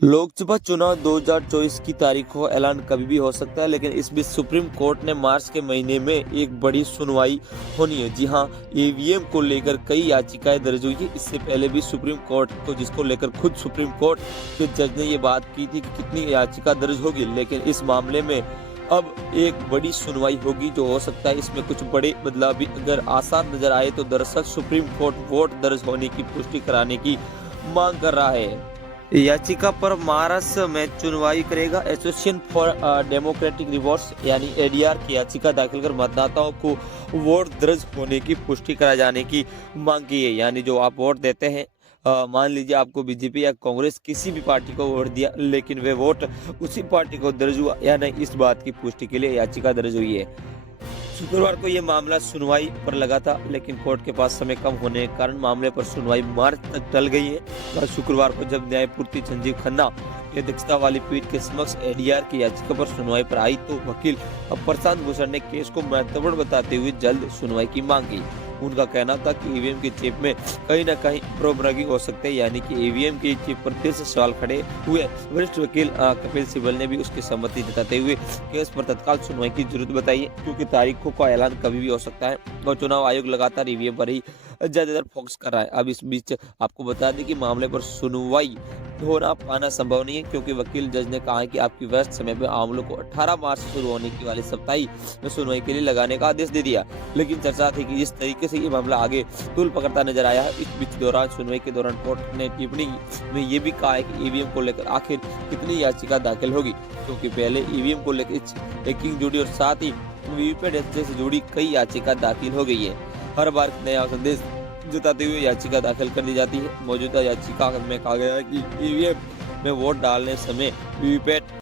लोकसभा चुनाव 2024 की तारीख का ऐलान कभी भी हो सकता है, लेकिन इस बीच सुप्रीम कोर्ट ने मार्च के महीने में एक बड़ी सुनवाई होनी है। जी हां, ईवीएम को लेकर कई याचिकाएं दर्ज हुई है। इससे पहले भी सुप्रीम कोर्ट को, जिसको लेकर खुद सुप्रीम कोर्ट के जज ने ये बात की थी कि कितनी याचिका दर्ज होगी, लेकिन इस मामले में अब एक बड़ी सुनवाई होगी जो हो सकता है इसमें कुछ बड़े बदलाव भी अगर आसार नजर आए तो दरअसल सुप्रीम कोर्ट वोट दर्ज होने की पुष्टि कराने की मांग कर रहा है। याचिका पर महाराष्ट्र में सुनवाई करेगा एसोसिएशन फॉर डेमोक्रेटिक रिवॉर्ड्स यानी एडीआर की याचिका दाखिल कर मतदाताओं को वोट दर्ज होने की पुष्टि कराए जाने की मांग की है। यानी जो आप वोट देते हैं, मान लीजिए आपको बीजेपी या कांग्रेस किसी भी पार्टी को वोट दिया, लेकिन वे वोट उसी पार्टी को दर्ज हुआ या नहीं, इस बात की पुष्टि के लिए याचिका दर्ज हुई है। शुक्रवार को यह मामला सुनवाई पर लगा था, लेकिन कोर्ट के पास समय कम होने के कारण मामले पर सुनवाई मार्च तक टल गई है। कल शुक्रवार को जब न्यायमूर्ति संजीव खन्ना की अध्यक्षता वाली पीठ के समक्ष एडीआर की याचिका पर सुनवाई पर आई तो वकील प्रशांत भूषण ने केस को महत्वपूर्ण बताते हुए जल्द सुनवाई की मांग की। उनका कहना था कि ईवीएम की चिप में कहीं न कहीं प्रोबरगिंग हो सकते हैं, यानी कि ईवीएम की चिप पर फिर से सवाल खड़े हुए। वरिष्ठ वकील कपिल सिब्बल ने भी उसकी सहमति जताते हुए केस पर तत्काल सुनवाई की जरूरत बताई है, क्योंकि तारीखों का ऐलान कभी भी हो सकता है और चुनाव आयोग लगातार ईवीएम पर ही ज्यादातर फोकस कर रहा है। अब इस बीच आपको बता दें कि मामले पर सुनवाई होना पाना संभव नहीं है, क्योंकि वकील जज ने कहा है कि आपकी व्यस्त समय में मामलों को 18 मार्च से शुरू होने की वाली सप्ताही में सुनवाई के लिए लगाने का आदेश दे दिया। लेकिन चर्चा थी कि इस तरीके से ये मामला आगे तूल पकड़ता नजर आया है। इस बीच दौरान सुनवाई के दौरान कोर्ट ने टिप्पणी में ये भी कहा है कि ईवीएम को लेकर आखिर कितनी याचिका दाखिल होगी, क्योंकि पहले ईवीएम को लेकर हैकिंग जुड़ी और साथ ही वीवीपैट से जुड़ी कई याचिका दाखिल हो गई है। हर बार नया संदेश जताते हुए याचिका दाखिल कर दी जाती है। मौजूदा याचिका में कहा गया है कि ईवीएम में वोट डालने समय वीवीपैट